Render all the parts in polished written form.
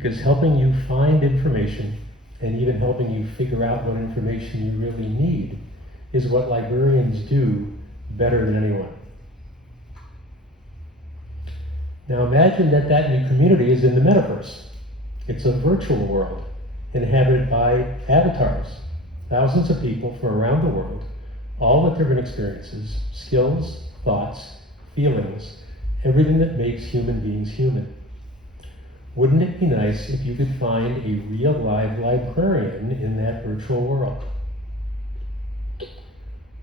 Because helping you find information and even helping you figure out what information you really need is what librarians do better than anyone. Now imagine that that new community is in the metaverse. It's a virtual world inhabited by avatars, thousands of people from around the world, all with different experiences, skills, thoughts, feelings, everything that makes human beings human. Wouldn't it be nice if you could find a real live librarian in that virtual world?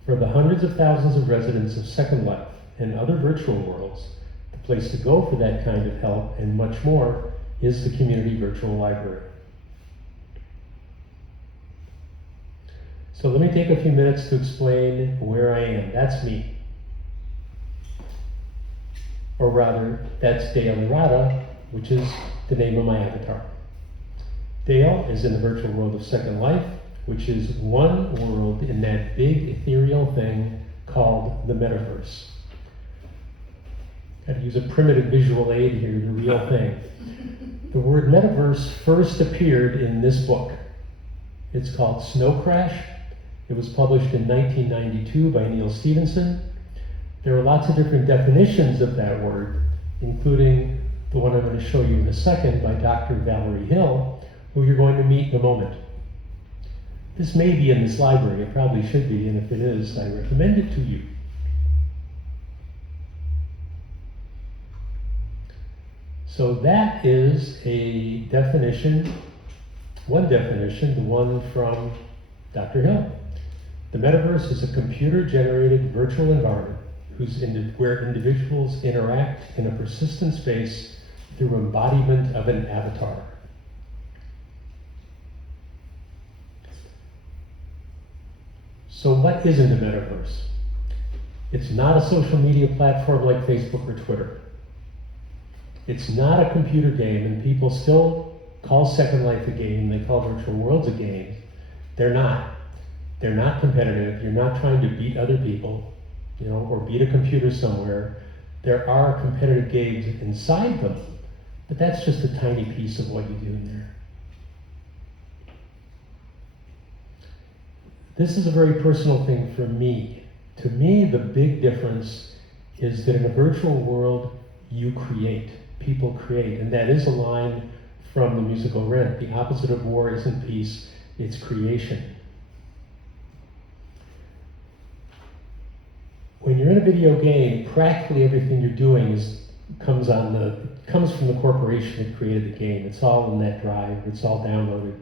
For the hundreds of thousands of residents of Second Life and other virtual worlds, the place to go for that kind of help and much more is the Community Virtual Library. So let me take a few minutes to explain where I am. That's me. Or rather, that's Dale Irada, which is the name of my avatar. Dale is in the virtual world of Second Life, which is one world in that big ethereal thing called the metaverse. Got to use a primitive visual aid here, the real thing. The word metaverse first appeared in this book. It's called Snow Crash. It was published in 1992 by Neil Stevenson. There are lots of different definitions of that word, including the one I'm going to show you in a second by Dr. Valerie Hill, who you're going to meet in a moment. This may be in this library, it probably should be, and if it is, I recommend it to you. So that is a definition, the one from Dr. Hill. The metaverse is a computer-generated virtual environment where individuals interact in a persistent space through embodiment of an avatar. So what isn't a metaverse? It's not a social media platform like Facebook or Twitter. It's not a computer game, and people still call Second Life a game, they call virtual worlds a game. They're not. They're not competitive. You're not trying to beat other people, or beat a computer somewhere. There are competitive games inside them, but that's just a tiny piece of what you do in there. This is a very personal thing for me. To me, the big difference is that in a virtual world, you create. People create, and that is a line from the musical Rent. The opposite of war isn't peace, it's creation. When you're in a video game, practically everything you're doing comes from the corporation that created the game. It's all in that drive, it's all downloaded.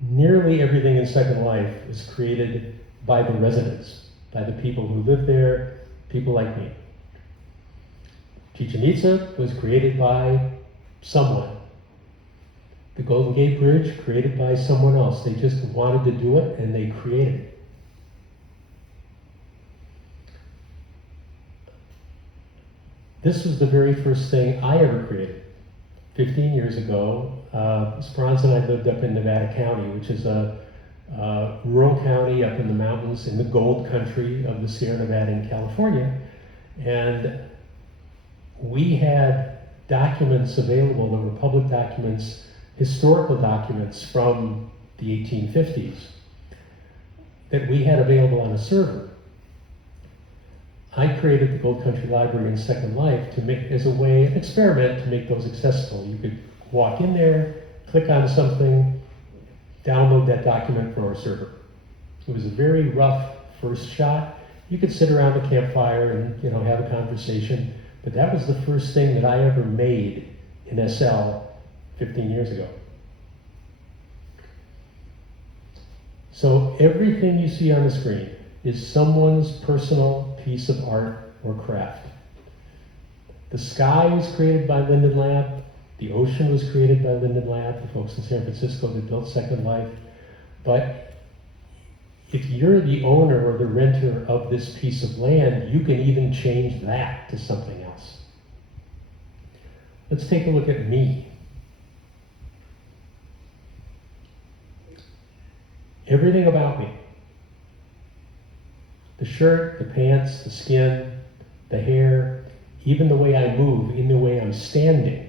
Nearly everything in Second Life is created by the residents, by the people who live there, people like me. Chichen Itza was created by someone. The Golden Gate Bridge, created by someone else. They just wanted to do it and they created it. This was the very first thing I ever created. 15 years ago, Speranza and I lived up in Nevada County, which is a rural county up in the mountains in the gold country of the Sierra Nevada in California. And we had documents available that were public documents, historical documents from the 1850s that we had available on a server. I created the Gold Country Library in Second Life to make, as a way, an experiment to make those accessible. You could walk in there, click on something, download that document from our server. It was a very rough first shot. You could sit around the campfire and have a conversation, but that was the first thing that I ever made in SL 15 years ago. So everything you see on the screen is someone's personal piece of art or craft. The sky was created by Linden Lab. The ocean was created by Linden Lab, the folks in San Francisco that built Second Life. But if you're the owner or the renter of this piece of land, you can even change that to something else. Let's take a look at me. Everything about me. The shirt, the pants, the skin, the hair, even the way I move, even the way I'm standing,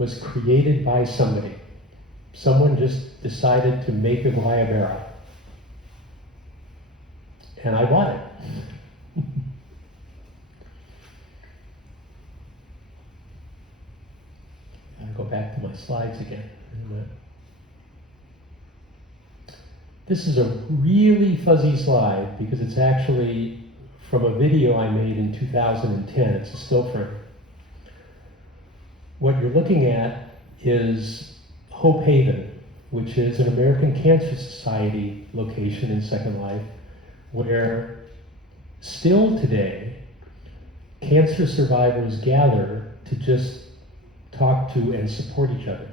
was created by somebody. Someone just decided to make a Guayabera. And I bought it. I'll go back to my slides again. This is a really fuzzy slide because it's actually from a video I made in 2010. It's a still frame. What you're looking at is Hope Haven, which is an American Cancer Society location in Second Life, where still today, cancer survivors gather to just talk to and support each other.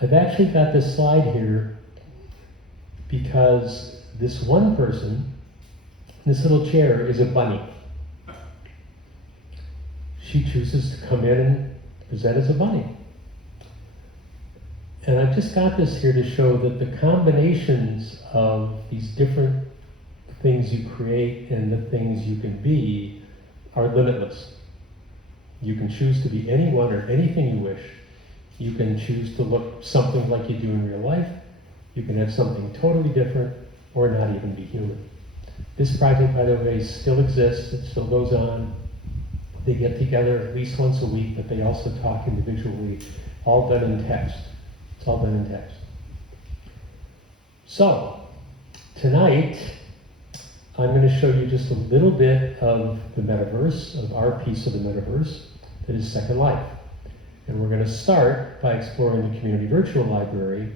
I've actually got this slide here because this one person, this little chair, is a bunny. She chooses to come in and present as a bunny. And I've just got this here to show that the combinations of these different things you create and the things you can be are limitless. You can choose to be anyone or anything you wish. You can choose to look something like you do in real life. You can have something totally different or not even be human. This project, by the way, still exists. It still goes on. They get together at least once a week, but they also talk individually, all done in text. It's all done in text. So, tonight, I'm going to show you just a little bit of the metaverse, of our piece of the metaverse, that is Second Life. And we're going to start by exploring the community virtual library,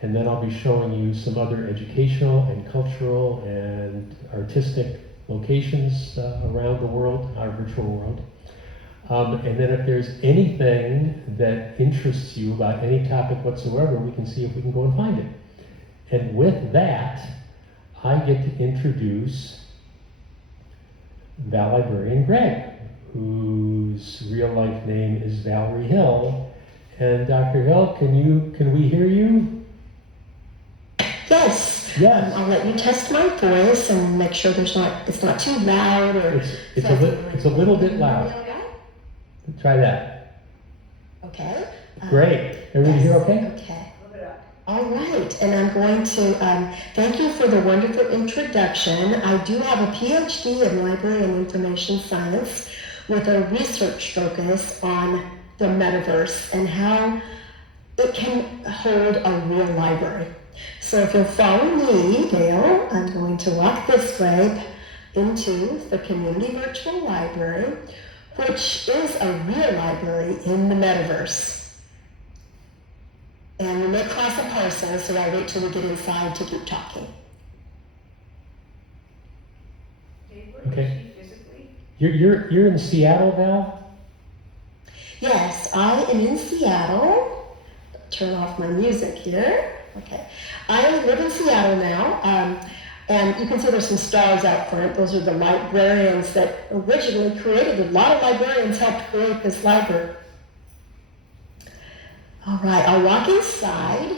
and then I'll be showing you some other educational and cultural and artistic locations around the world, our virtual world. And then if there's anything that interests you about any topic whatsoever, we can see if we can go and find it. And with that, I get to introduce Val Librarian Greg, whose real life name is Valerie Hill. And Dr. Hill, can we hear you? Yes. Yes. I'll let you test my voice and make sure it's not too loud or. It's a little bit loud. Try that. Okay. Great. Everybody here okay? Okay. All right. And I'm going to thank you for the wonderful introduction. I do have a PhD in Library and Information Science with a research focus on the metaverse and how it can hold a real library. So if you'll follow me, Gail, I'm going to walk this way into the Community Virtual Library, which is a real library in the metaverse. And we may cross a parcel, so I'll wait till we get inside to keep talking. Okay. You're in Seattle, Val? Yes, I am in Seattle. Turn off my music here. Okay. I live in Seattle now, and you can see there's some stars out front. Those are the librarians that originally created it. A lot of librarians helped create this library. All right, I'll walk inside.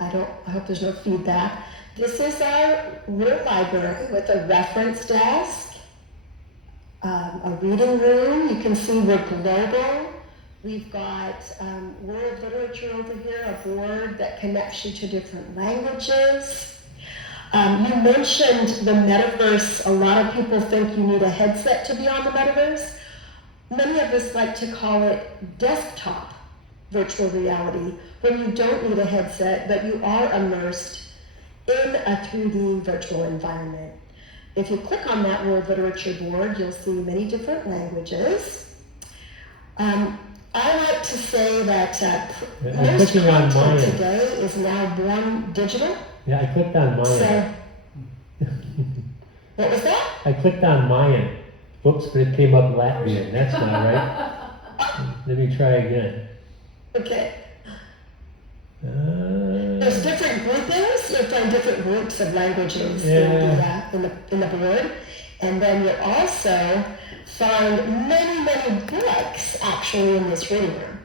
I hope there's no feedback. This is our real library with a reference desk, a reading room. You can see we're global. We've got world literature over here, a board that connects you to different languages. You mentioned the metaverse. A lot of people think you need a headset to be on the metaverse. Many of us like to call it desktop virtual reality, when you don't need a headset, but you are immersed in a 3D virtual environment. If you click on that world literature board, you'll see many different languages. I like to say that most content today is now born digital. Yeah, I clicked on Mayan. So, what was that? I clicked on Mayan. Oops, but it came up Latvian. That's not right. Let me try again. Okay. There's different groupings. You'll find different groups of languages in the board. And then you'll also find many, many books actually in this reading room.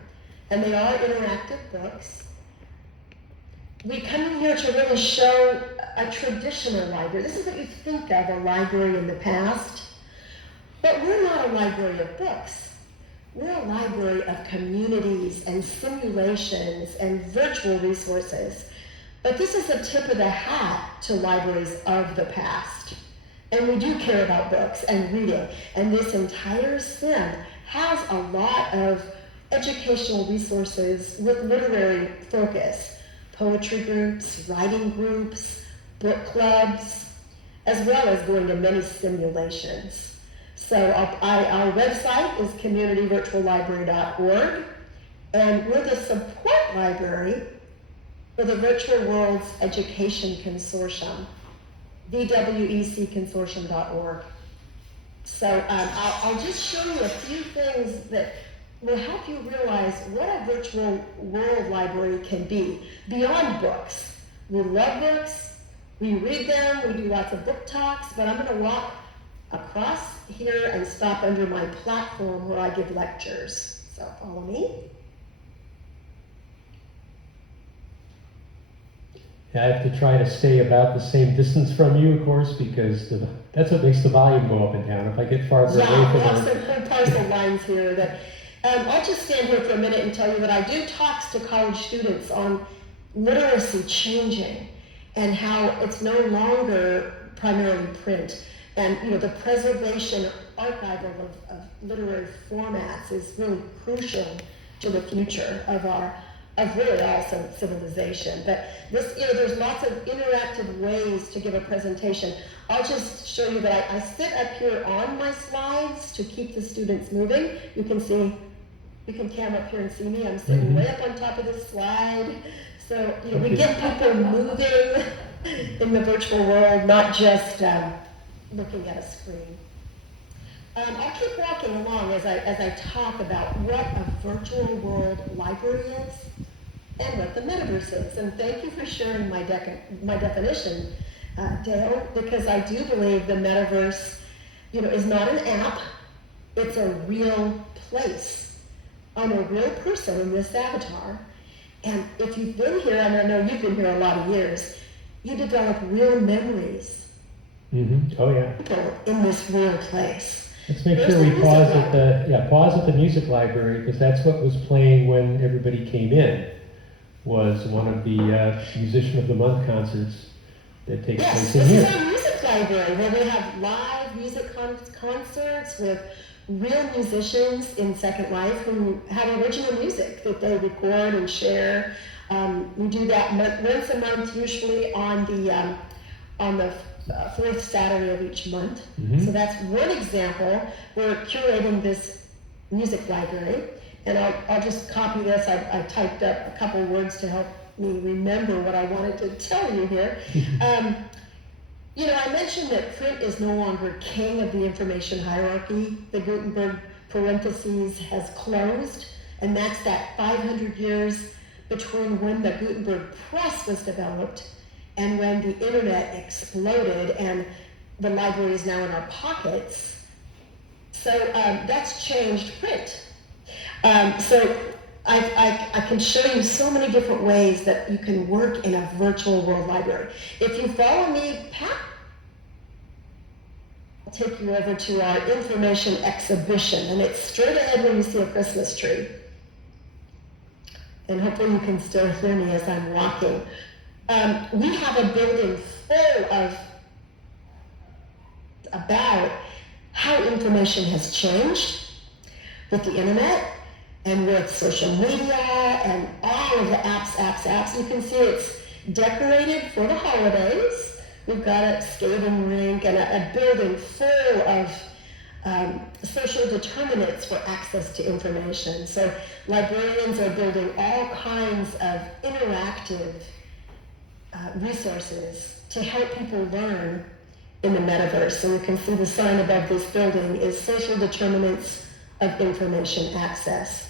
And they are interactive books. We come in here to really show a traditional library. This is what you think of a library in the past. But we're not a library of books. We're a library of communities and simulations and virtual resources. But this is a tip of the hat to libraries of the past. And we do care about books and reading. And this entire sim has a lot of educational resources with literary focus. Poetry groups, writing groups, book clubs, as well as going to many simulations. So our website is communityvirtuallibrary.org, and we're the support library for the Virtual Worlds Education Consortium, vwecconsortium.org. So I'll just show you a few things that will help you realize what a virtual world library can be beyond books. We love books, we read them, we do lots of book talks, but I'm going to walk across here and stop under my platform where I give lectures. So follow me. Yeah, I have to try to stay about the same distance from you, of course, because that's what makes the volume go up and down. If I get farther away from we have some whole parcel lines here that I'll just stand here for a minute and tell you that I do talks to college students on literacy changing and how it's no longer primarily print. And the preservation archival of literary formats is really crucial to the future of really all civilization. But this, there's lots of interactive ways to give a presentation. I'll just show you that I sit up here on my slides to keep the students moving. You can come up here and see me. I'm sitting way up on top of this slide. So, we get people moving in the virtual world, not just looking at a screen. I'll keep walking along as I talk about what a virtual world library is and what the metaverse is. And thank you for sharing my definition, Dale, because I do believe the metaverse, is not an app. It's a real place. I'm a real person in this avatar. And if you've been here, and I know you've been here a lot of years, you develop real memories. Oh yeah. In this real place. Let's make sure we pause at the music library, because that's what was playing when everybody came in. Was one of the Musician of the Month concerts that take place in here. Yes, this is our music library where we have live music concerts with real musicians in Second Life who have original music that they record and share. We do that once a month, usually on the fourth Saturday of each month. So that's one example. We're curating this music library, and I'll just copy this. I typed up a couple words to help me remember what I wanted to tell you here. I mentioned that print is no longer king of the information hierarchy. The Gutenberg parentheses has closed, and that's that 500 years between when the Gutenberg press was developed and when the internet exploded and the library is now in our pockets. So that's changed print. So I can show you so many different ways that you can work in a virtual world library. If you follow me, Pat, I'll take you over to our information exhibition, and it's straight ahead when you see a Christmas tree. And hopefully you can still hear me as I'm walking. We have a building full of about how information has changed with the internet and with social media and all of the apps. You can see it's decorated for the holidays. We've got a skating rink and a building full of social determinants for access to information. So librarians are building all kinds of interactive resources to help people learn in the metaverse. So you can see the sign above this building is social determinants of information access.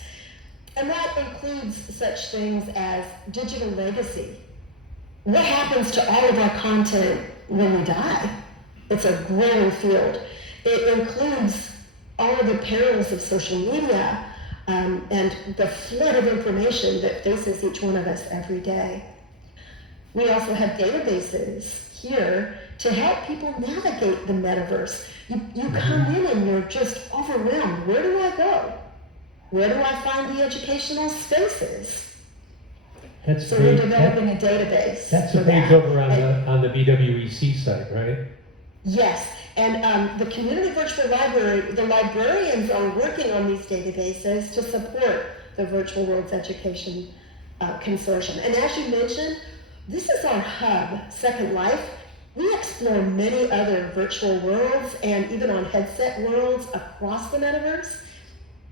And that includes such things as digital legacy. What happens to all of our content when we die? It's a growing field. It includes all of the perils of social media and the flood of information that faces each one of us every day. We also have databases here to help people navigate the metaverse. You come in and you're just overwhelmed. Where do I go? where do I find the educational spaces? That's So we're great. developing a database. That's for the page that. over on the BWEC site, right? Yes, and the Community Virtual Library, the librarians are working on these databases to support the Virtual Worlds Education Consortium. And as you mentioned, this is our hub, Second Life. We explore many other virtual worlds and even on headset worlds across the metaverse.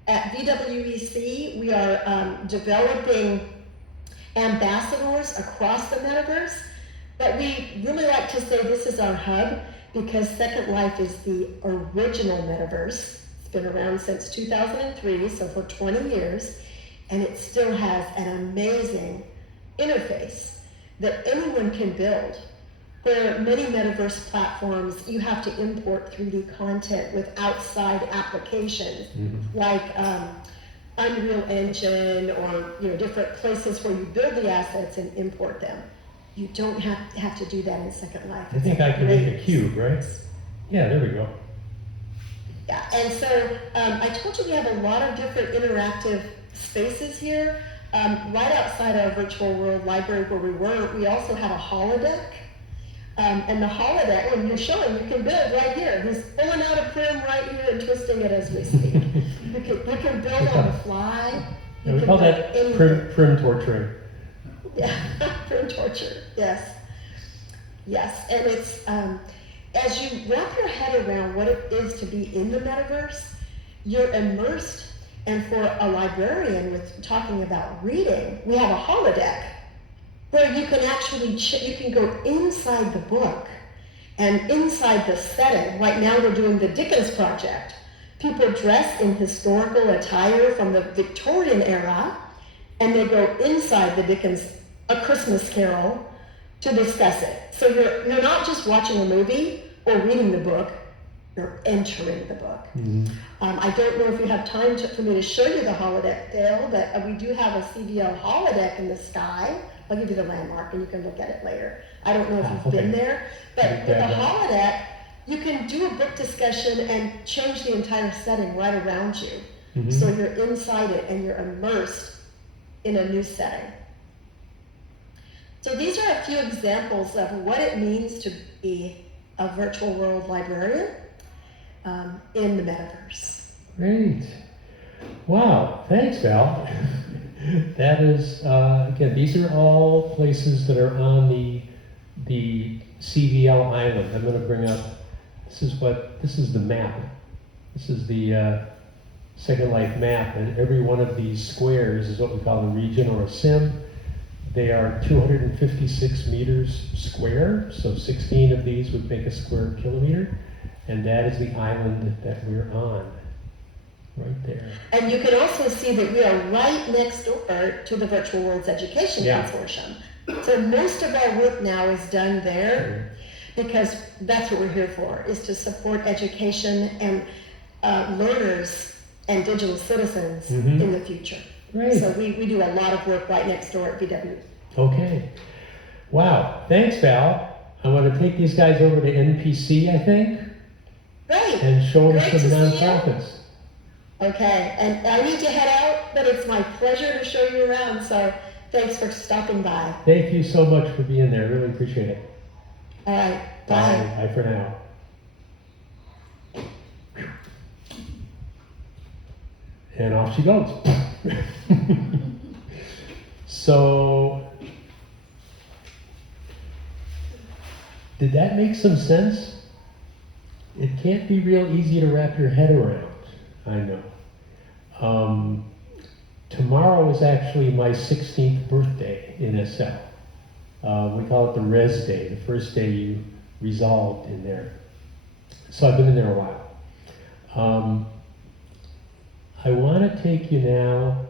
At BWEC, we are developing ambassadors across the metaverse, but we really like to say this is our hub because Second Life is the original metaverse. It's been around since 2003, so for 20 years, and it still has an amazing interface that anyone can build. Where many metaverse platforms, you have to import 3D content with outside applications, like Unreal Engine or different places where you build the assets and import them. You don't have to do that in Second Life. I think I can make a cube, right? Yeah, there we go. Yeah, and so I told you we have a lot of different interactive spaces here. Right outside our virtual world library where we were, we also have a holodeck. And the holodeck, when you're showing, you can build right here. He's pulling out a prim right here and twisting it as we speak. You can build on the fly. Yeah, we call that prim torturing. Yeah, prim torture, yes. Yes, and it's, as you wrap your head around what it is to be in the metaverse, you're immersed. And for a librarian with talking about reading, we have a holodeck where you can actually, you can go inside the book and inside the setting. Right now we're doing the Dickens Project. People dress in historical attire from the Victorian era, and they go inside the Dickens A Christmas Carol to discuss it. So you're not just watching a movie or reading the book, you're entering the book. I don't know if you have time for me to show you the holodeck, Dale, but we do have a CVL holodeck in the sky. I'll give you the landmark and you can look at it later. I don't know if you've been there, but with a holodeck, you can do a book discussion and change the entire setting right around you. So you're inside it and you're immersed in a new setting. So these are a few examples of what it means to be a virtual world librarian in the metaverse. Great. Wow. Thanks, Val. That is, again, these are all places that are on the CVL island. I'm going to bring up, this is the map. This is the Second Life map, and every one of these squares is what we call a region or a sim. They are 256 meters square, so 16 of these would make a square kilometer, and that is the island that we're on. Right there. And you can also see that we are right next door to the Virtual Worlds Education Consortium. So most of our work now is done there because that's what we're here for, is to support education and learners and digital citizens in the future. Great. So we do a lot of work right next door at VW. Okay. Wow. Thanks, Val. I want to take these guys over to NPC, I think. Great. And show them Great some to see nonprofits. Okay, and I need to head out, but it's my pleasure to show you around, so thanks for stopping by. Thank you so much for being there. Really appreciate it. All right, bye. Bye for now. And off she goes. So, did that make some sense? It can't be real easy to wrap your head around. I know. Tomorrow is actually my 16th birthday in SL. We call it the Res Day, the first day you resolved in there. So I've been in there a while. I want to take you now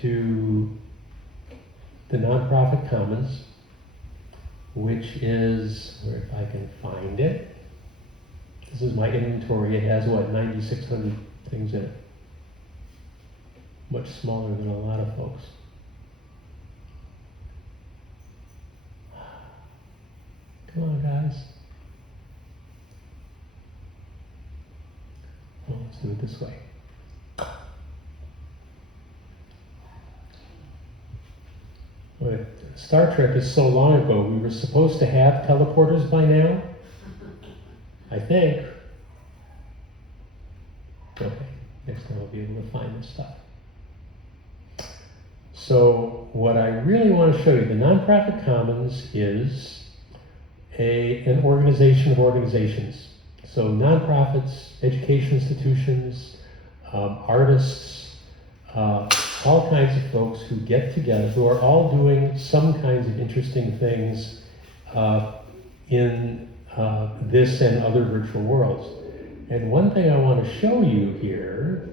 to the Nonprofit Commons, which is, where if I can find it, this is my inventory. It has, 9,600 things in it. Much smaller than a lot of folks. Come on, guys. Well, let's do it this way. But Star Trek is so long ago, we were supposed to have teleporters by now. I think. Okay, next time I'll be able to find this stuff. So what I really want to show you, the Nonprofit Commons is an organization of organizations. So nonprofits, education institutions, artists, all kinds of folks who get together, who are all doing some kinds of interesting things in this and other virtual worlds. And one thing I want to show you here,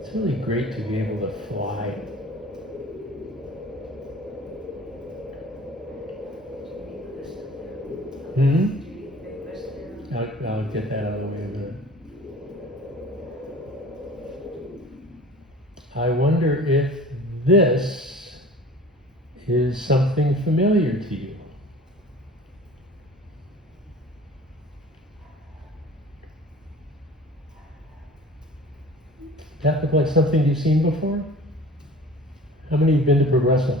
it's really great to be able to fly. I'll get that out of the way in a minute. I wonder if this is something familiar to you. That look like something you've seen before? How many have been to Progreso?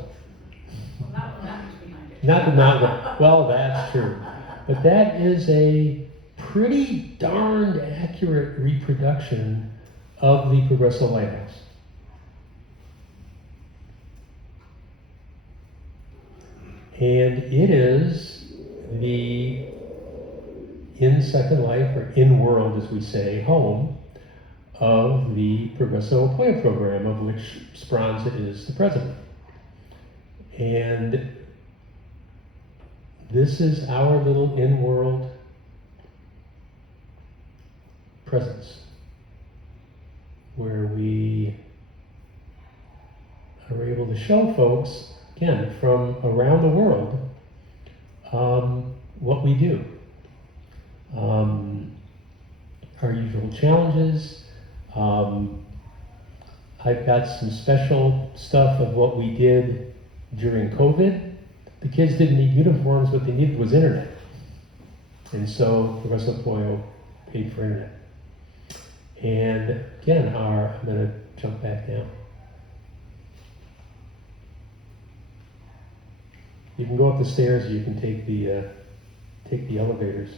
Well, not behind it. Not, well, that's true. But that is a pretty darned accurate reproduction of the Progreso Lighthouse. And it is the in Second Life, or in world as we say, home of the Progreso Apoyo Program, of which Speranza is the president. And this is our little in-world presence, where we are able to show folks, again, from around the world, what we do. Our usual challenges. I've got some special stuff of what we did during COVID. The kids didn't need uniforms, what they needed was internet. And so Progreso Apoyo paid for internet. And again, I'm going to jump back down. You can go up the stairs, or you can take the elevators.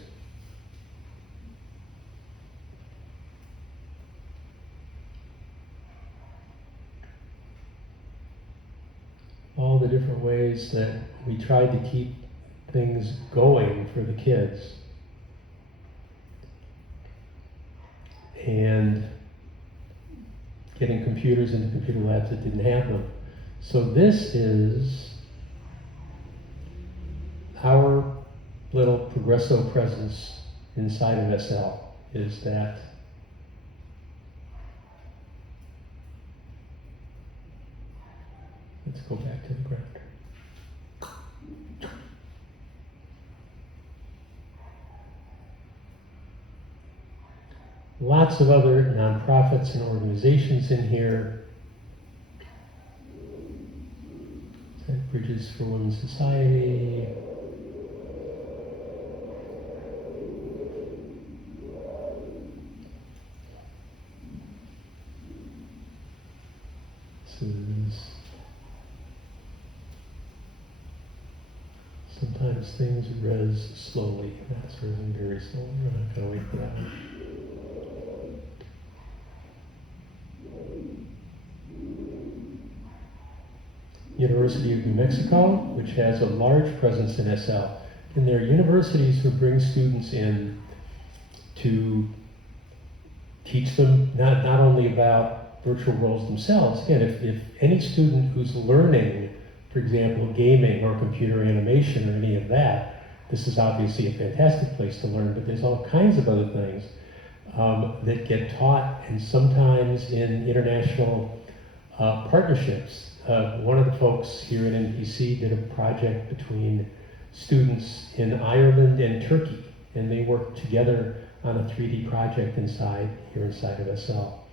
All the different ways that we tried to keep things going for the kids. And getting computers into computer labs that didn't have them. So this is our little Progreso presence inside of SL, is that let's go back to the ground. Lots of other nonprofits and organizations in here. Bridges for Women's Society. Sometimes things res slowly. That's resing very slowly. I'm not going to wait for that one. University of New Mexico, which has a large presence in SL. And there are universities who bring students in to teach them not only about virtual worlds themselves. Again, if any student who's learning, for example, gaming or computer animation or any of that, this is obviously a fantastic place to learn, but there's all kinds of other things that get taught, and sometimes in international partnerships. One of the folks here at NPC did a project between students in Ireland and Turkey, and they worked together on a 3D project inside of SL.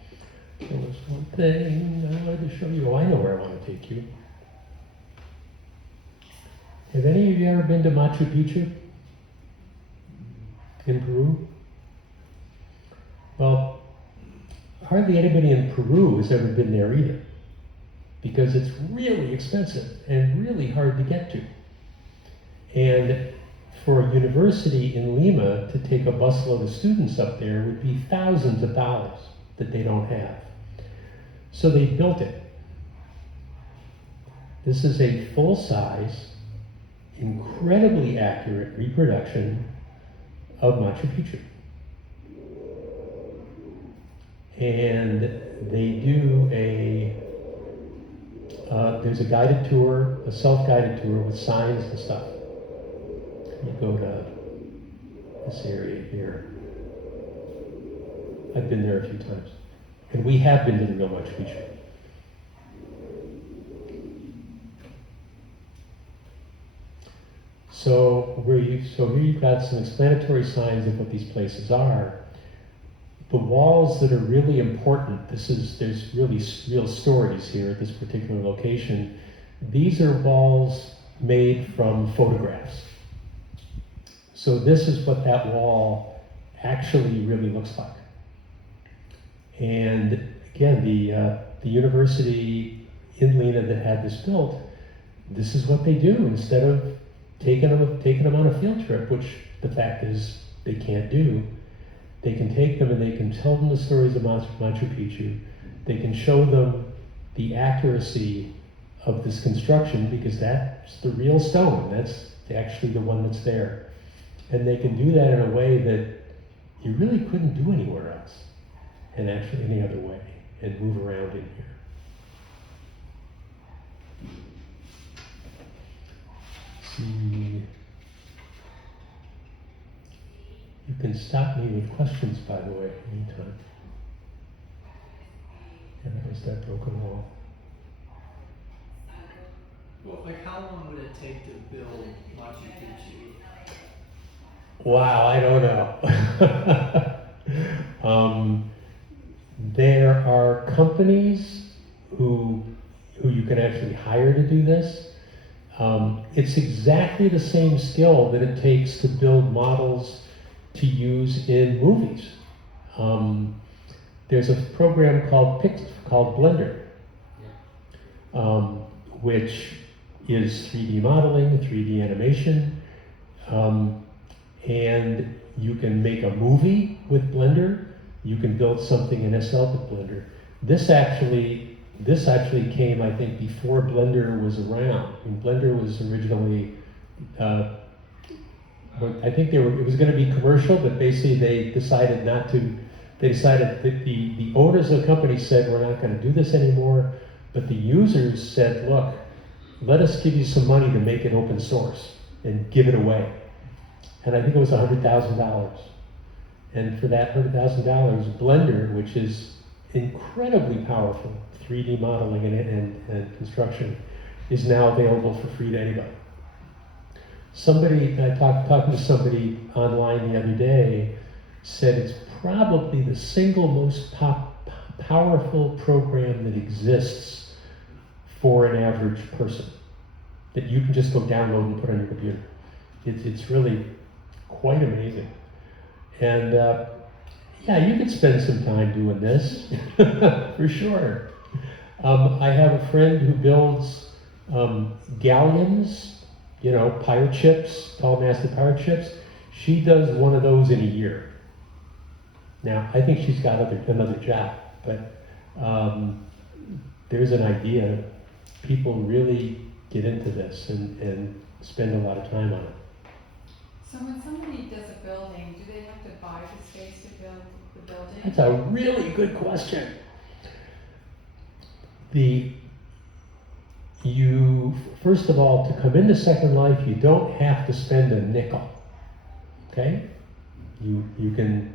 There was one thing I wanted to show you. Oh, I know where I want to take you. Have any of you ever been to Machu Picchu in Peru? Well, hardly anybody in Peru has ever been there either. because it's really expensive and really hard to get to. And for a university in Lima to take a busload of students up there would be thousands of dollars that they don't have. So they built it. This is a full-size, incredibly accurate reproduction of Machu Picchu. And they do there's a guided tour, a self-guided tour with signs and stuff. You go to this area here. I've been there a few times. And we have been to the real Machu Picchu. So here you've got some explanatory signs of what these places are. The walls that are really important, there's really real stories here at this particular location. These are walls made from photographs. So this is what that wall actually really looks like. And again, the university in Lima that had this built, this is what they do instead of taking them on a field trip, which the fact is they can't do. They can take them and they can tell them the stories of Machu Picchu. They can show them the accuracy of this construction because that's the real stone. That's actually the one that's there. And they can do that in a way that you really couldn't do anywhere else, and actually any other way, and move around in here. See. You can stop me with questions, by the way, anytime. And there's that broken wall. Well, like how long would it take to build Machu Picchu? Wow, I don't know. There are companies who you can actually hire to do this. It's exactly the same skill that it takes to build models to use in movies. There's a program called Blender, which is 3D modeling, 3D animation, and you can make a movie with Blender. You can build something in SL with Blender. This actually came, I think, before Blender was around. I mean, Blender was originally, I think it was going to be commercial, but basically they decided not to. They decided that the owners of the company said, we're not going to do this anymore, but the users said, look, let us give you some money to make it open source and give it away. And I think it was $100,000. And for that $100,000, Blender, which is incredibly powerful, 3D modeling and construction, is now available for free to anybody. I talked to somebody online the other day, said it's probably the single most powerful program that exists for an average person, that you can just go download and put on your computer. It's really quite amazing. And yeah, you could spend some time doing this, for sure. I have a friend who builds galleons, pirate ships, tall-masted pirate ships. She does one of those in a year. Now, I think she's got another job, but there's an idea. People really get into this and spend a lot of time on it. So when somebody does a building, do they have to buy the space to build the building? That's a really good question. First of all, to come into Second Life, you don't have to spend a nickel. Okay? You can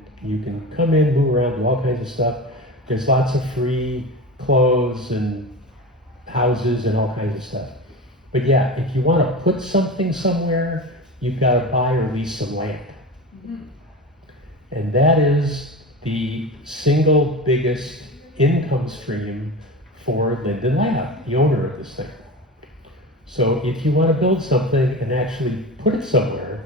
come in, move around, do all kinds of stuff. There's lots of free clothes and houses and all kinds of stuff. But yeah, if you want to put something somewhere, you've got to buy or lease some land. Mm-hmm. And that is the single biggest income stream for Linden Lab, the owner of this thing. So if you want to build something and actually put it somewhere,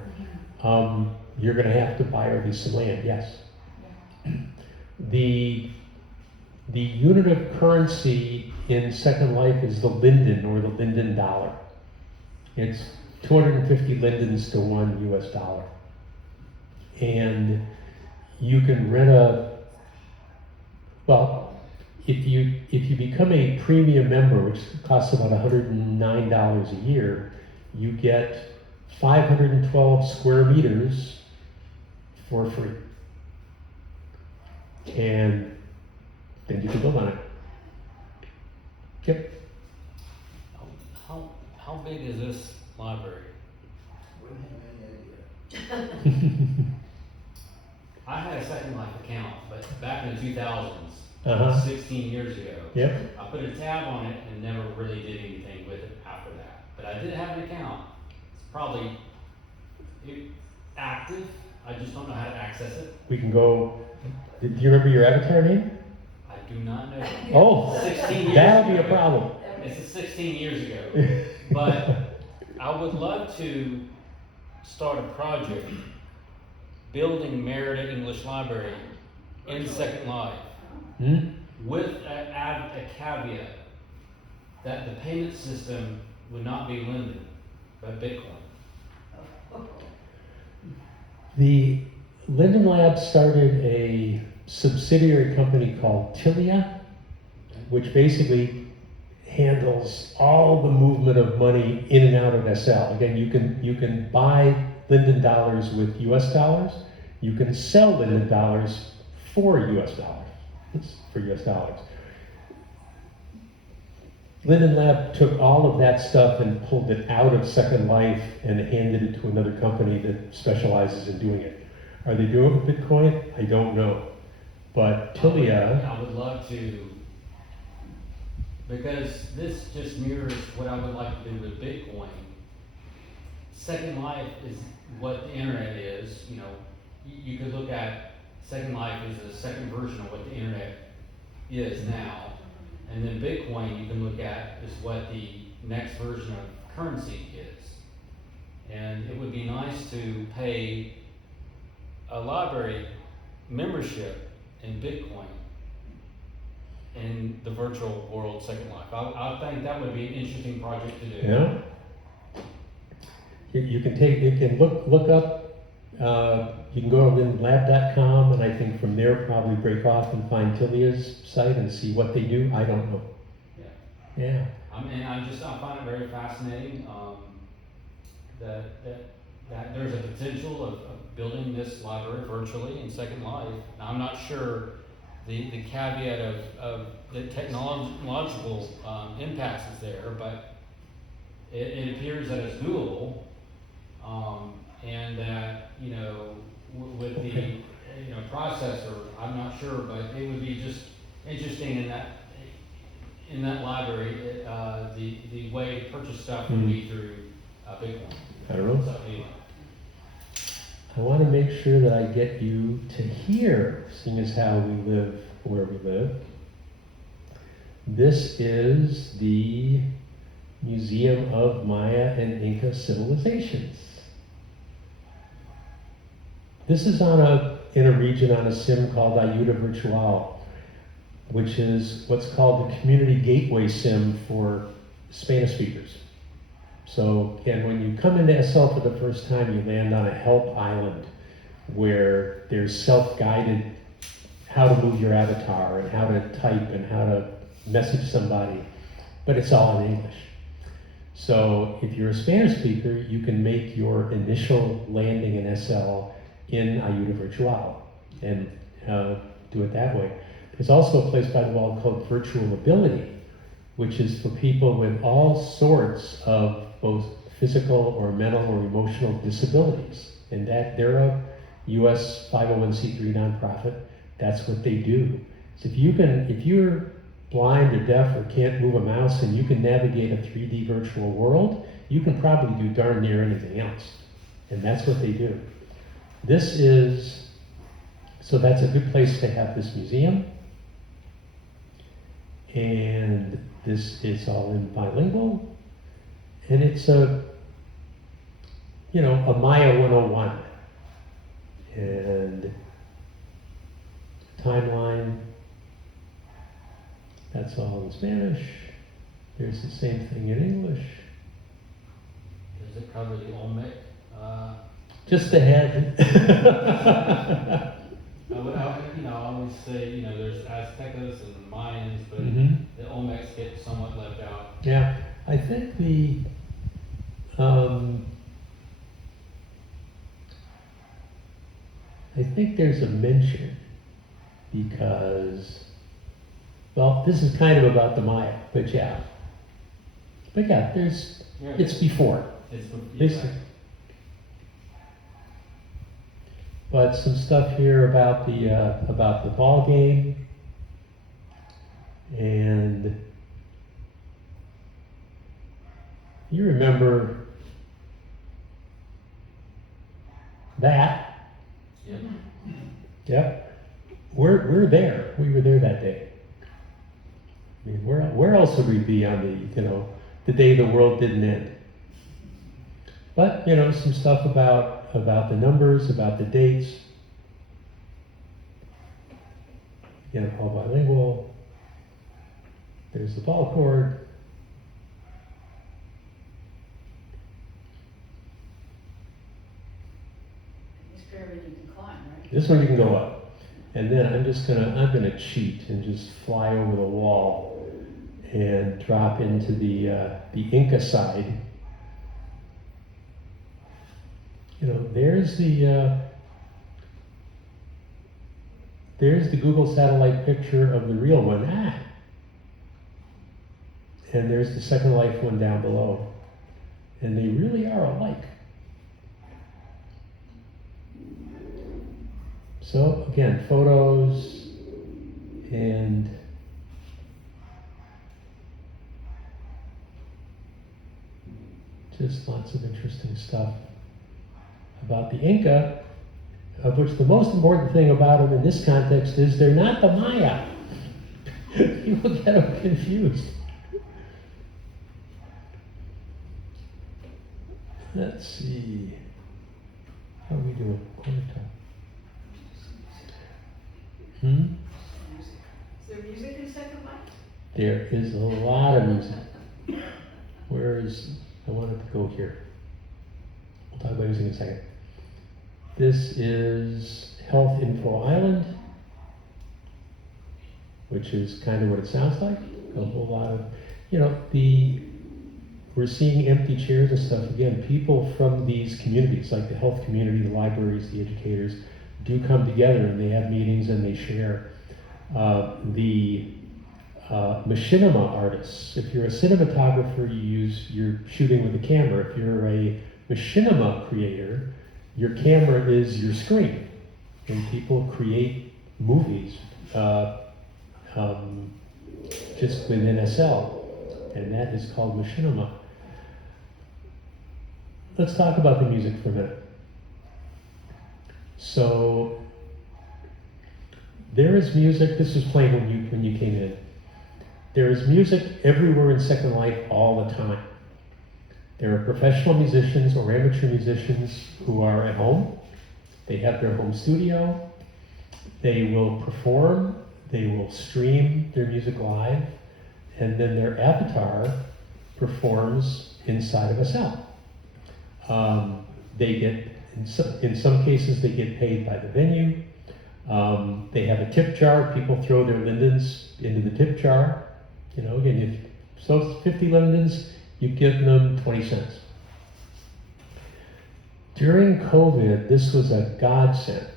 you're going to have to buy or lease some land, yes. Yeah. The unit of currency in Second Life is the linden or the linden dollar. It's 250 lindens to $1. And you can rent if you become a premium member, which costs about $109 a year, you get 512 square meters for free. And then you can build on it. Yep. How big is this library? Wouldn't have any idea. I had a Second Life account, but back in the 2000s, Uh-huh. 16 years ago. Yep. I put a tab on it and never really did anything with it after that. But I did have an account. It's probably active. I just don't know how to access it. We can go. Do you remember your avatar name? I do not know. Oh, 16 years that'll be ago. a problem. It's 16 years ago. But I would love to start a project building Merida English Library in Second Life with a caveat that the payment system would not be limited by Bitcoin. The Linden Lab started a subsidiary company called Tilia, which basically handles all the movement of money in and out of SL. Again, you can buy Linden dollars with US dollars. You can sell Linden dollars for US dollars. It's for US dollars. Linden Lab took all of that stuff and pulled it out of Second Life and handed it to another company that specializes in doing it. Are they doing it with Bitcoin? I don't know. But Tilia... I would love to, because this just mirrors what I would like to do with Bitcoin. Second Life is what the internet is. You know, you could look at Second Life as a second version of what the internet is now. And then Bitcoin you can look at is what the next version of currency is. And it would be nice to pay a library membership in Bitcoin in the virtual world Second Life. I think that would be an interesting project to do. Yeah. You can look up, you can go to lindenlab.com, and I think from there probably break off and find Tilia's site and see what they do. I don't know. Yeah. Yeah. I find it very fascinating that there's a potential of building this library virtually in Second Life. Now, I'm not sure the caveat of the technological impacts is there, but it appears that it's doable, and that with the processor, I'm not sure, but it would be just interesting in that library. The way to purchase stuff would be through Bitcoin. I don't know. So anyway. I want to make sure that I get you to here, seeing as how we live where we live. This is the Museum of Maya and Inca Civilizations. This is in a region on a sim called Ayuda Virtual, which is what's called the community gateway sim for Spanish speakers. So again, when you come into SL for the first time, you land on a help island where there's self-guided how to move your avatar and how to type and how to message somebody, but it's all in English. So if you're a Spanish speaker, you can make your initial landing in SL in Ayuda Virtual and do it that way. There's also a place by the wall called Virtual Ability, which is for people with all sorts of both physical or mental or emotional disabilities. And that they're a US 501c3 nonprofit. That's what they do. So if you're blind or deaf or can't move a mouse and you can navigate a 3D virtual world, you can probably do darn near anything else. And that's what they do. So that's a good place to have this museum. And this is all in bilingual. And it's a Maya 101. And timeline. That's all in Spanish. There's the same thing in English. Does it cover the Olmec? Just the head. I always say, there's Aztecas and Mayans, but Mhm. the Olmecs get somewhat left out. Yeah, I think I think there's a mention because, well, this is kind of about the Maya, but yeah, there's, Yeah. it's before. It's Basically. But some stuff here about the ball game, and you remember that? Yep. Yep. We're there. We were there that day. I mean, where else would we be on the day the world didn't end? But some stuff about the numbers, about the dates. Again, all bilingual. There's the ball cord. This pyramid you can climb, right? This one you can go up. And then I'm gonna cheat and just fly over the wall and drop into the Inca side. There's the Google satellite picture of the real one. And there's the Second Life one down below. And they really are alike. So again, photos and just lots of interesting stuff about the Inca, of which the most important thing about them in this context is they're not the Maya. People get them confused. Let's see. How are we doing? Quarter time. Is there music in Second Life? There is a lot of music. I wanted to go here. We'll talk about music in a second. This is Health Info Island, which is kind of what it sounds like. A whole lot of, we're seeing empty chairs and stuff. Again, people from these communities, like the health community, the libraries, the educators, do come together and they have meetings and they share. The machinima artists, if you're a cinematographer, you're shooting with a camera. If you're a machinima creator, your camera is your screen. And people create movies just with NSL, and that is called machinima. Let's talk about the music for a minute. So there is music. This was playing when you came in. There is music everywhere in Second Life all the time. There are professional musicians or amateur musicians who are at home. They have their home studio. They will perform. They will stream their music live, and then their avatar performs inside of a cell. They get, in some cases, they get paid by the venue. They have a tip jar. People throw their lindens into the tip jar. Again, if so 50 lindens, you give them 20 cents. During COVID, this was a godsend.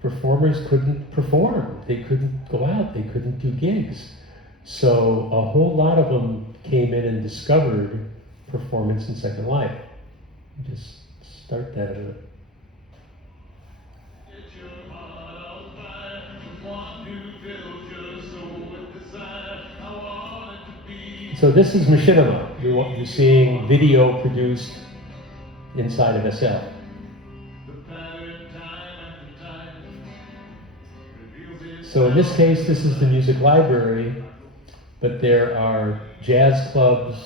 Performers couldn't perform. They couldn't go out. They couldn't do gigs. So a whole lot of them came in and discovered performance in Second Life. Just start that a bit. So this is machinima. You're seeing video produced inside of a cell. So in this case, this is the music library, but there are jazz clubs,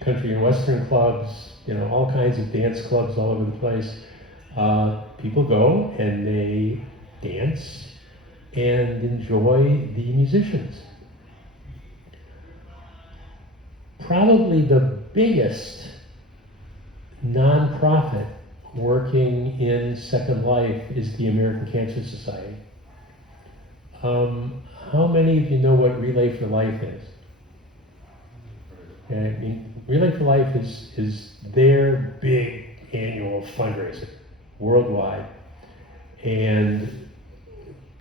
country and western clubs, all kinds of dance clubs all over the place. People go and they dance and enjoy the musicians. probably the biggest nonprofit working in Second Life is the American Cancer Society. How many of you know what Relay for Life is? Okay, I mean, Relay for Life is their big annual fundraiser worldwide. And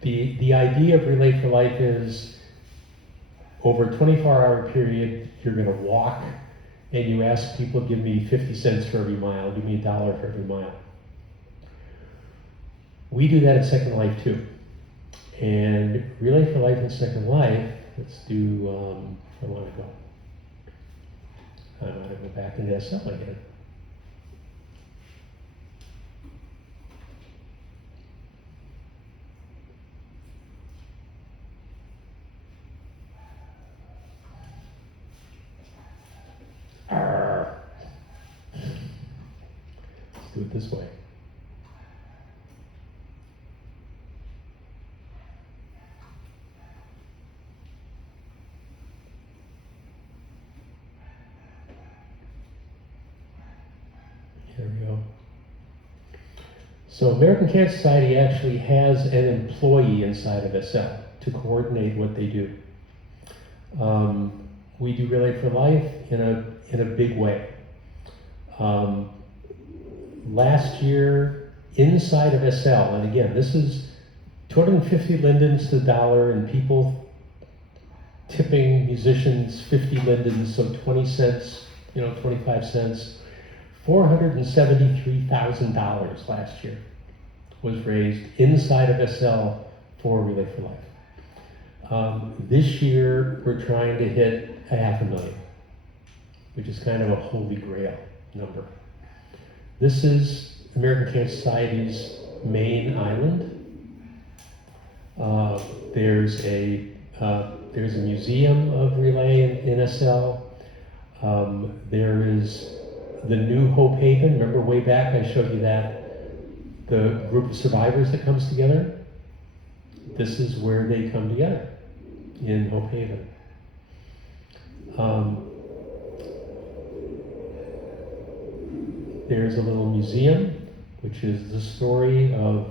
the idea of Relay for Life is over a 24-hour period, you're going to walk and you ask people, give me 50 cents for every mile, give me $1 for every mile. We do that at Second Life too. And Relay for Life and Second Life, let's do, I want to go. I want to go back into SL again. Let's do it this way. Here we go. So American Cancer Society actually has an employee inside of SL to coordinate what they do. We do Relay for Life in a big way. Last year, inside of SL, and again, this is 250 lindens to the dollar, and people tipping musicians 50 lindens, so 20 cents, 25 cents. $473,000 last year was raised inside of SL for Relay for Life. This year, we're trying to hit $500,000, which is kind of a holy grail number. This is American Cancer Society's main island. There's a museum of Relay in SL. There is the new Hope Haven. Remember way back I showed you that, the group of survivors that comes together? This is where they come together, in Hope Haven. There's a little museum, which is the story of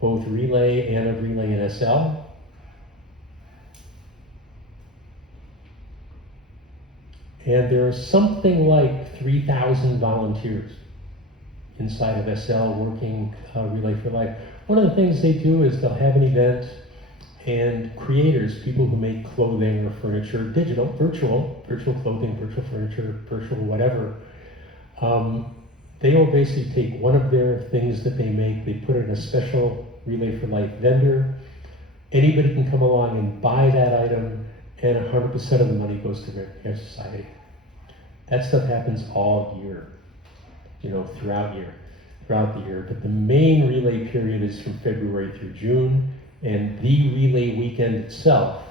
both Relay and of Relay in SL. And there are something like 3,000 volunteers inside of SL working Relay for Life. One of the things they do is they'll have an event, and creators, people who make clothing or furniture, digital, virtual clothing, virtual furniture, virtual whatever, they will basically take one of their things that they make, they put it in a special Relay for Life vendor. Anybody can come along and buy that item, and 100% of the money goes to American Cancer Society. That stuff happens all year, throughout the year. But the main Relay period is from February through June, and the Relay weekend itself,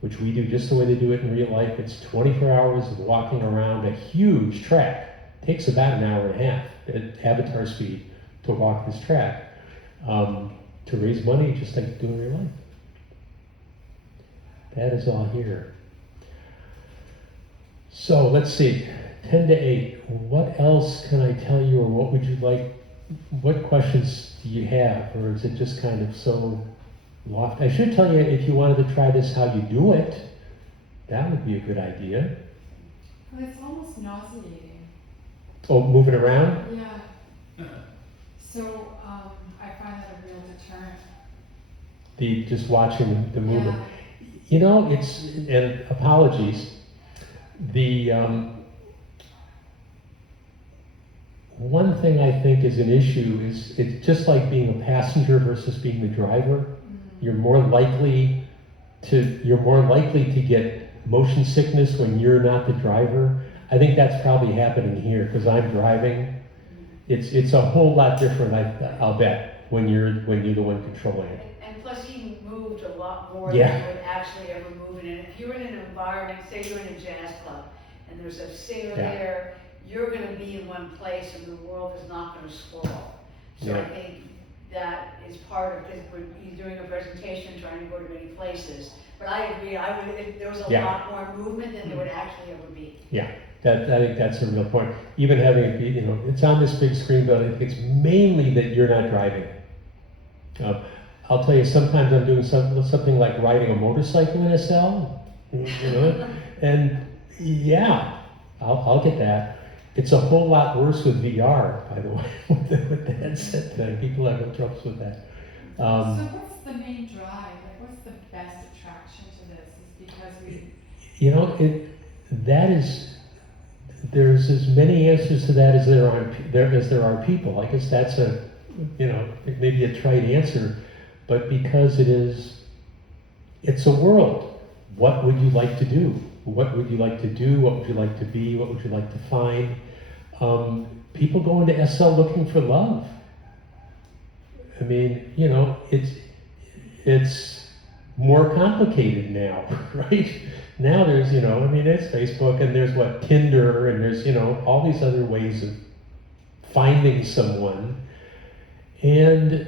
which we do just the way they do it in real life, it's 24 hours of walking around a huge track. It takes about an hour and a half at avatar speed to walk this track, to raise money just like you do in real life. That is all here. So let's see, 10 to 8. What else can I tell you, or what would you like, what questions do you have? Or is it just kind of so lofty? I should tell you, if you wanted to try this, how you do it. That would be a good idea. Well, it's almost nauseating. Oh, moving around? Yeah. So I find that a real deterrent. Just watching the movement. Yeah. It's, and apologies, one thing I think is an issue is it's just like being a passenger versus being the driver. Mm-hmm. You're more likely to get motion sickness when you're not the driver. I think that's probably happening here because I'm driving. It's a whole lot different, I'll bet, when you're the one controlling it. And plus he moved a lot more than Yeah. you would actually ever move in. And if you're in an environment, say you're in a jazz club, and there's a singer Yeah. there, you're gonna be in one place and the world is not gonna scroll. So I Yeah. think that is part of, because he's doing a presentation, trying to go to many places. But I agree, there was a Yeah. lot more movement than there would actually ever be. Yeah, I think that's a real point. Even having it be, it's on this big screen, but I think it's mainly that you're not driving. I'll tell you, sometimes I'm doing something like riding a motorcycle in SL, and yeah, I'll get that. It's a whole lot worse with VR, by the way, with the headset thing. People have no troubles with that. So what's the main drive? Like, what's the best attraction to this? Is because there's as many answers to that as there are people. I guess that's maybe a trite answer, but because it's a world. What would you like to do? What would you like to do? What would you like to be? What would you like to find? People go into SL looking for love. I mean, it's more complicated now, right? Now there's, there's Facebook and there's Tinder and there's, all these other ways of finding someone. And,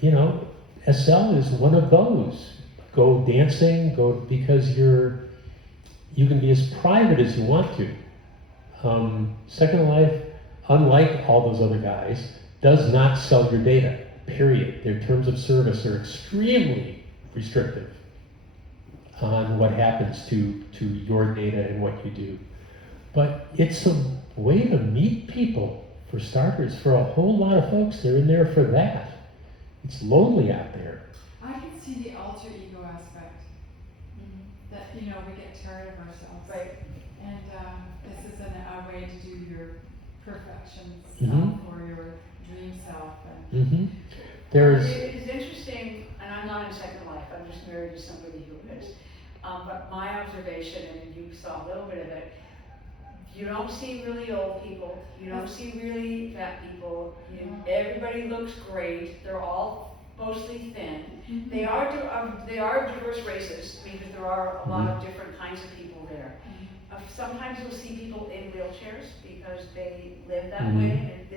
SL is one of those. Go dancing, because you can be as private as you want to. Second Life, unlike all those other guys, does not sell your data, period. Their terms of service are extremely restrictive on what happens to your data and what you do. But it's a way to meet people, for starters. For a whole lot of folks, they're in there for that. It's lonely out there. I can see the alter ego aspect. That, we get tired of ourselves. Right. And this is a way to do your perfection Mhm. self or your dream self. And It's interesting, and I'm not in Second Life, I'm just married to somebody who is. But my observation, and you saw a little bit of it, you don't see really old people, you don't see really fat people, everybody looks great, they're all mostly thin. They are diverse races, because there are a lot of different kinds of people there. Sometimes you'll see people in wheelchairs because they live that way, and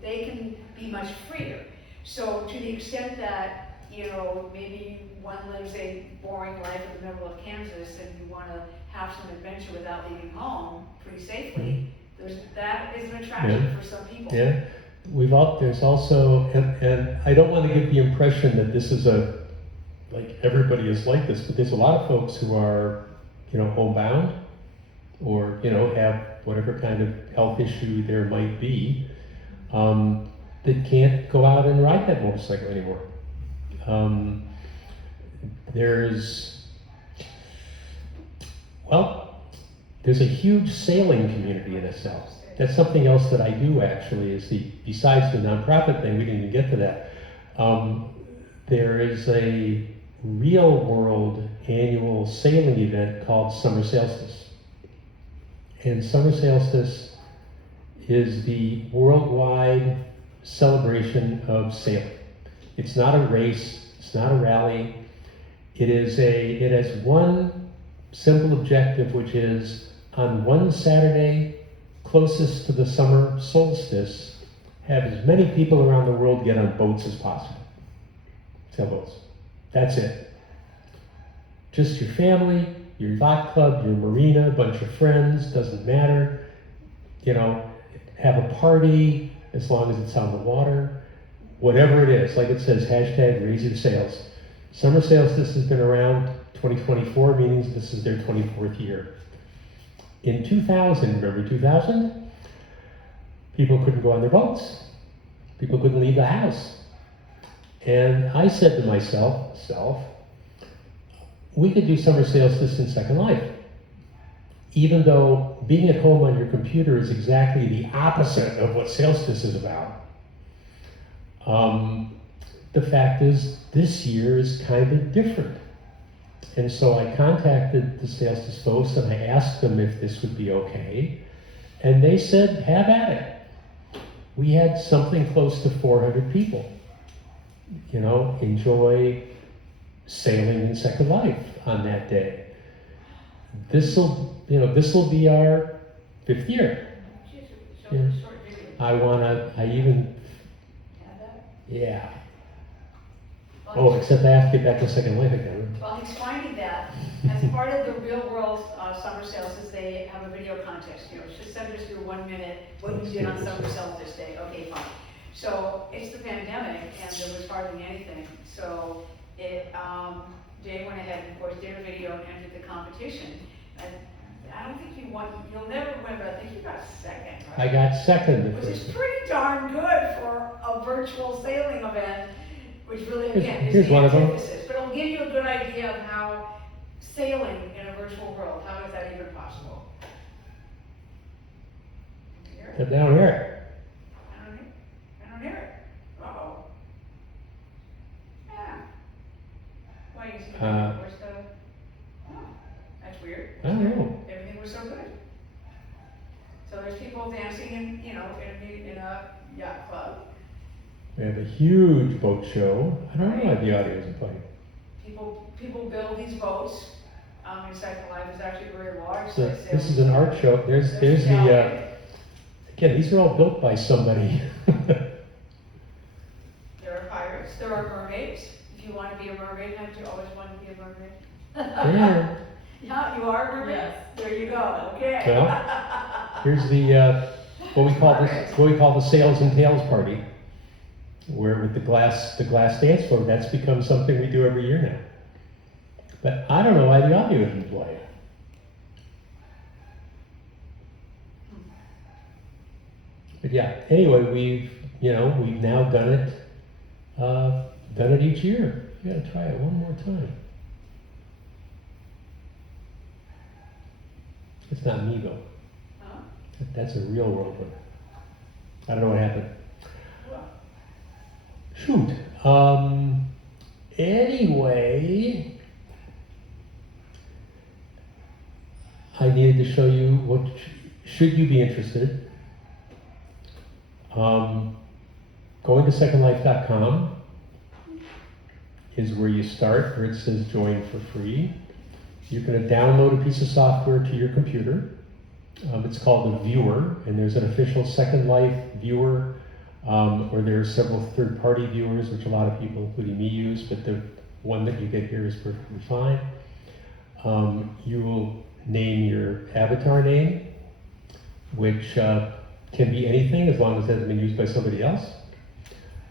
they can be much freer. So to the extent that, maybe one lives a boring life in the middle of Kansas and you want to have some adventure without leaving home pretty safely, that is an attraction for some people. Yeah, there's also, and I don't want to give the impression that this is like everybody is like this, but there's a lot of folks who are, homebound, or, have whatever kind of health issue there might be, that can't go out and ride that motorcycle anymore. There's a huge sailing community in SL. That's something else that I do actually, besides the nonprofit thing, we didn't even get to that. There is a real world annual sailing event called Summer Sailstice. And Summer Sailstice is the worldwide celebration of sailing. It's not a race, it's not a rally. It has one simple objective, which is on one Saturday closest to the summer solstice, have as many people around the world get on boats as possible. Sailboats. That's it. Just your family, your yacht club, your marina, a bunch of friends, doesn't matter. Have a party as long as it's on the water. Whatever it is, like it says, #raise your sails. Summer Sailstice has been around 2024, meaning this is their 24th year. In 2000, remember 2000? People couldn't go on their boats. People couldn't leave the house. And I said to myself, we could do Summer Sailstice in Second Life. Even though being at home on your computer is exactly the opposite of what Sailstice is about. The fact is, this year is kind of different. And so I contacted the Sailstice folks and I asked them if this would be okay. And they said, have at it. We had something close to 400 people, enjoy sailing in Second Life on that day. This will be our 5th year. Show Yeah. a short video. I even, Yeah. Well, Oh, except I have to get back to Second Life again. Well, he's finding that as part of the real world Summer Sailstice, they have a video contest. Just send us your 1 minute what you did on Summer Sailstice Day. Okay, fine. So it's the pandemic, and there was hardly anything. So Dave went ahead and, of course, did a video and entered the competition. And I don't think you won. You'll never win, but I think you got second. Right? I got second the Which is first. pretty darn good for a virtual sailing event, which really, again, Here's is the one of them. antithesis. But it'll give you a good idea of how sailing in a virtual world, how is that even possible? Can you hear it? Down here. I don't hear it. Uh-oh. Yeah. Why, you see, where's the, oh, that's weird. I don't know. Everything was so good. So there's people dancing in, in a yacht club. We have a huge boat show. I don't know why the audio isn't playing. People build these boats. In Second Life is actually very large. So they sail- this is an art show. There's the, again, these are all built by somebody. There are pirates. There are mermaids. If you want to be a mermaid, haven't you always wanted to be a mermaid? Yeah. Yeah, you are a mermaid? Yes. There you go. Okay. Well, here's the, what we call the Sails and Tails party, where with the glass dance floor, that's become something we do every year now. But I don't know why the audio isn't playing. But yeah, anyway, we've now done it each year. We gotta try it one more time. It's not me though. Huh? That's a real world one. I don't know what happened. Well, Shoot. Anyway, I needed to show you what, should you be interested, going to secondlife.com is where you start, where it says join for free. You're going to download a piece of software to your computer. It's called a viewer, and there's an official Second Life viewer, where there are several third-party viewers, which a lot of people, including me, use, but the one that you get here is perfectly fine. You will name your avatar name, which can be anything as long as it hasn't been used by somebody else.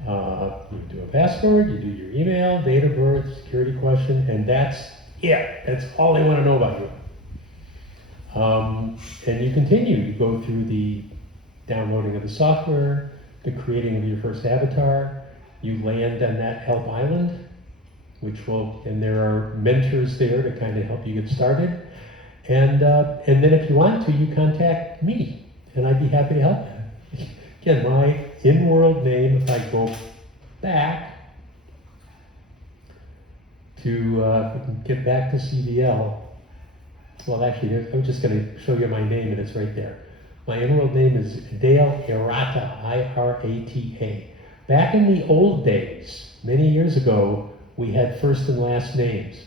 You do a password, you do your email, date of birth, security question, and that's it. That's all they want to know about you. And you continue. You go through the downloading of the software, the creating of your first avatar. You land on that help island, and there are mentors there to kind of help you get started. And then if you want to, you contact me, and I'd be happy to help you. Again, my in-world name, if I go back to, get back to CVL, well actually, I'm just going to show you my name and it's right there. My in-world name is Dale Irata, I-R-A-T-A. Back in the old days, many years ago, we had first and last names.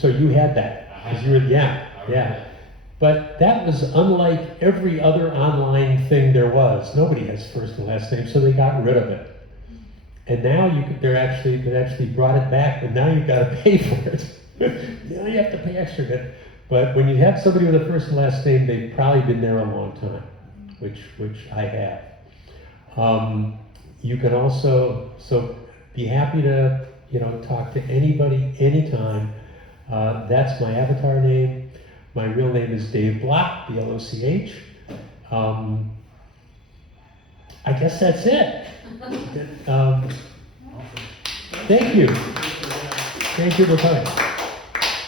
So you had that, because you were, yeah. But that was unlike every other online thing there was. Nobody has first and last name, so they got rid of it. And now they actually brought it back, but now you've got to pay for it. Now you have to pay extra bit. But when you have somebody with a first and last name, they've probably been there a long time, which I have. You can also, be happy to, talk to anybody, anytime. That's my avatar name. My real name is Dave Bloch, B-L-O-C-H. I guess that's it. Thank you. Thank you for coming.